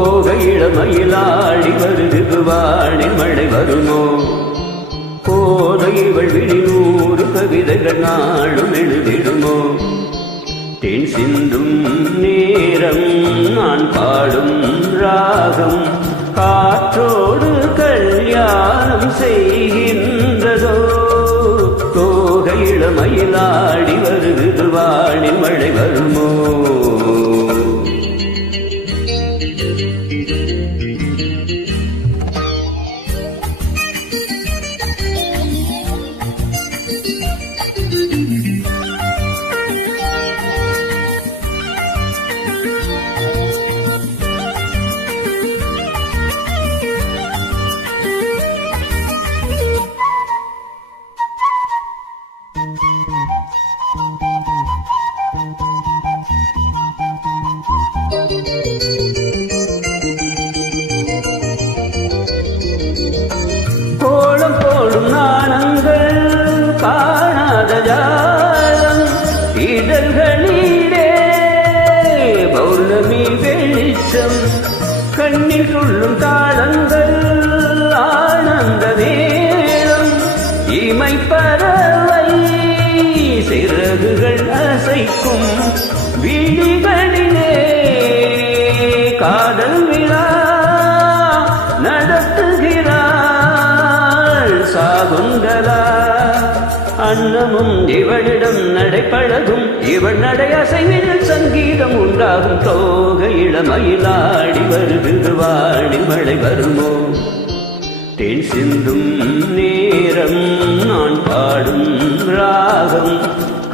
இளமயிலாடி வருது வானில் மழை வருமோ கோதை இவள் விழி 100 கவிதைகள் நாளும் எழுதிடுமோ தேன் சிந்தும் நேரம் நான் பாடும் ராகம் காற்றோடு கல்யாணம் செய்கின்றதோ கோகை இளமயிலாடி வருது வானில் மழை வருமோ கோலம் போடும் நாணங்கள் காணாத ஜாலம் இதழ்களிலே பௌர்ணமி வெளிச்சம் கண்ணில் துள்ளும் தாளங்கள் ஆனந்த வேளம் இமை பறவை சிறகுகள் அசைக்கும் விழிகளிலே காதல் விழா நடத்துகிறாள் சாகுந்தலா அன்னமும் இவளிடம் நடைபழகும் இவள் நடை அசைவில் சங்கீதம் உண்டாகும் தோகை இளமயிலாடி வருது வானில் மழை வருமோ தேன் சிந்தும் நேரம் நான் பாடும் ராகம்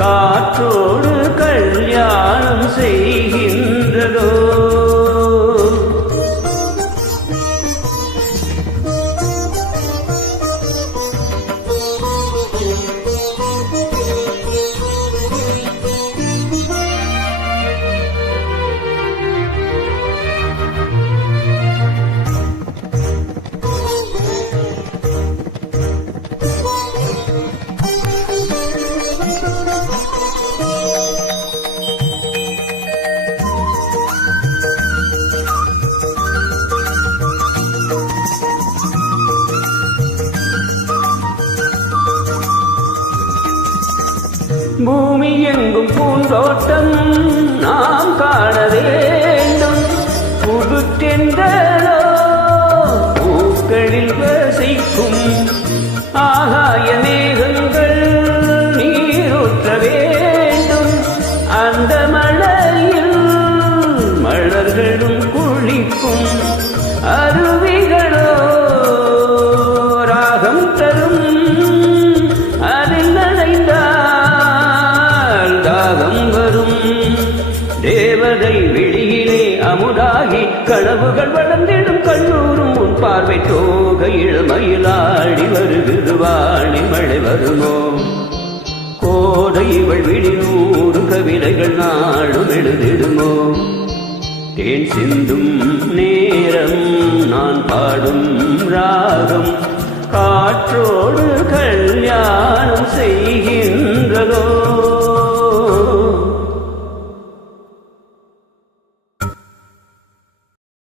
காற்றோடு கல்யாணம் செய்கின்றதோ பூமி எங்கும் பூந்தோட்டம் நாம் காண வேண்டும் புதுத்தென்றலோ பூக்களில் வசிக்கும் ஆகாய மேகங்கள் நீரூற்ற வேண்டும் அந்த மழையில் மலர்களும் குளிக்கும் அருவிகளோ ராகம் தரும் அதில் நனைந்தால் தாகம் வரும் தேவதை விழியிலே அமுதாகி கனவுகள் வளர்ந்திடும் கண்ணூரும் உன் பார்வை தோகை இளமயிலாடி வருது வானில் மழை வருமோ கோதை இவள் விழி 100 கவிதைகள் நாளும் எழுதிடுமோ தேன் சிந்தும் நேரம் நான் பாடும் ராகம் காற்றோடு கல்யாணம் செய்கின்றதோ